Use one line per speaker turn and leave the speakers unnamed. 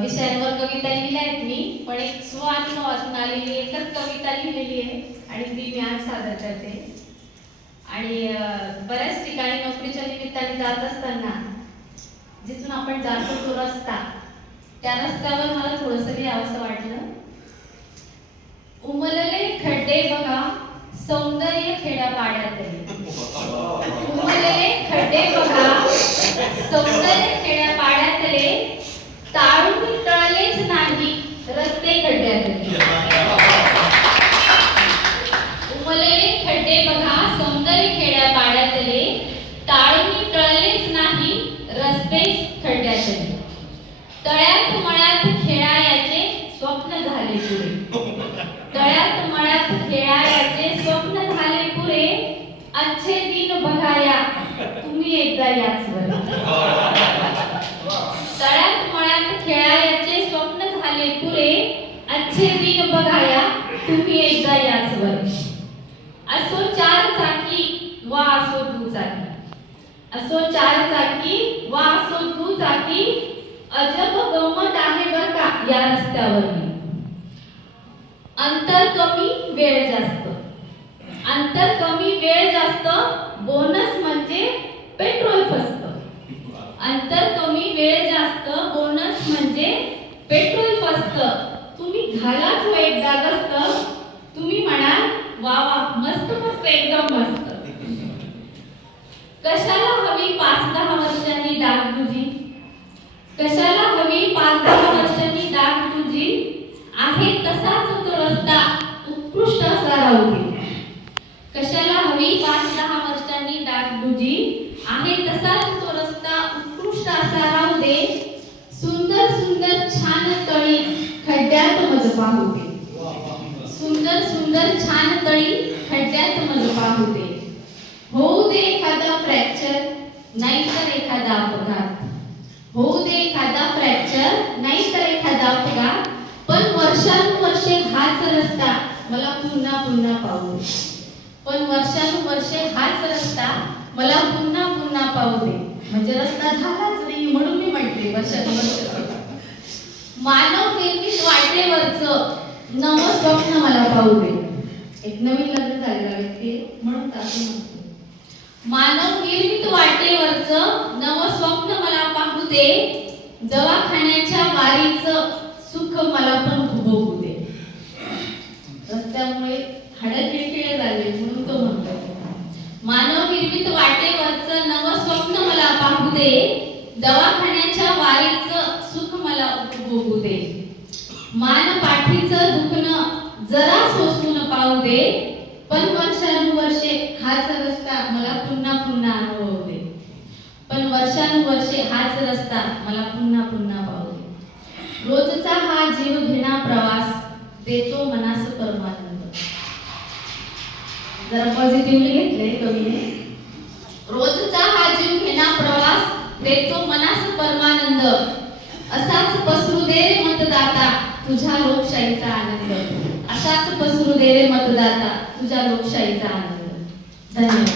विषयांवर कविता लिहिल्या आहेत मी पण एक स्वात्म वाचून आलेली एकच कविता लिहिलेली आहे आणि ती मी आज सादर करते. आणि बऱ्याच ठिकाणी नोकरीच्या निमित्ताने जात असताना जिथून आपण जातो तो रस्ता त्या रस्त्यावर मला थोडंसं लिहावंसं वाटलं. उमलले खड्डे बघा सौंदर्य खेड्यापाड्यातले. उमलले खड्डे बघा सौंदर्य खेड्या पाड्यातले टाळून टळलेच नाही रस्ते खड्ड्यातले उमलले खड्डे बघा सौंदर्य खेड्या पाड्यातले टाळून टळलेच नाही रस्ते खड्ड्यातले तळ्यात मळ्यात खेळायाचे स्वप्न झाले पुरे. तळ्यात मळ्यात खेळायचे स्वप्न झाले पुरे. अच्छे दिन बघाया तुम्ही एकदा याच वर तळ्यात मळ्यात खेळायचे स्वप्न झाले पुरे. अच्छे दिन बघाया तुम्ही एकदा याच वर असो चार चाकी वा असो दुचाकी असो चार चाकी वा असो दुचाकी अजब गंमत आहे बर का या रस्त्यावर अंतर कमी वेळ जास्त. अंतर कमी वेळ जास्त बोनस म्हणजे पेट्रोल फसत. अंतर कमी वेळ जास्त बोनस म्हणजे पेट्रोल फसत. तुम्ही घालाच व एकदा गस्त तुम्ही म्हणाल वा वा मस्त मस्त एकदम मस्त. कशाला पाच दहा वर्षांनी डाग तुझी कशाला हवी पाच दहा वर्षांनी डाग तुझी आहे तसाच तो रस्ता उत्कृष्ट असा राहू दे. कशाला हवी पाच दहा वर्षांनी डाग तुझी आहे तसाच तो रस्ता उत्कृष्ट असा राहू दे. सुंदर सुंदर छान तळी खड्ड्यात मज पाहू दे. सुंदर सुंदर छान तळी खड्ड्यात मज पाहू दे. होऊ दे एखादा फ्रॅक्चर नाहीतर एखादा अपघात. होऊ दे एखादा फ्रॅक्चर नाहीतर एखादा अपघात पण वर्षानुवर्षे हाच रस्ता मला पुन्हा पुन्हा पाहू दे. पण वर्षानुवर्षे हाच रस्ता मला पुन्हा पुन्हा पाहू दे. म्हणजे रस्ता झालाच नाही म्हणून मी म्हणते वर्षानुवर्ष. मानव निर्मित वाटेवरचं नव स्वप्न मला पाहू दे. एक नवीन लग्न झालेला व्यक्ती म्हणून मानव निर्मित वाटेवरचं नव स्वप्न मला पाहू दे. दवाखान्याच्या वारीच सुख मला पण भोगू दे. रस्त्यामुळे हाडं किळकिळे झाले म्हणून तो म्हणतो. मानव निर्मित वाटेवरचं नव स्वप्न मला पाहू दे. दवाखान्याच्या वारीच सुख मला उपभोगू दे. मान पाठीच दुखणं जरा सोसून पाहू दे. पण वर्षानुवर्षे हाच रस्ता मला पुन्हा पुन्हा अनुभवते. पण वर्षानुवर्षे हाच रस्ता मला पुन्हा पुन्हा पावते रोजचा हा जीव घेणा प्रवास देतो मनास परमानंद. जरा पॉझिटिव्हली घेतले कवीने रोजचा हा जीव घेणा प्रवास देतो मनास परमानंद. असाच पसरू दे मतदाता तुझ्या लोकशाहीचा आनंद. असाच पसरू दे रे मतदाता तुझ्या लोकशाहीचा आनंद. 嗯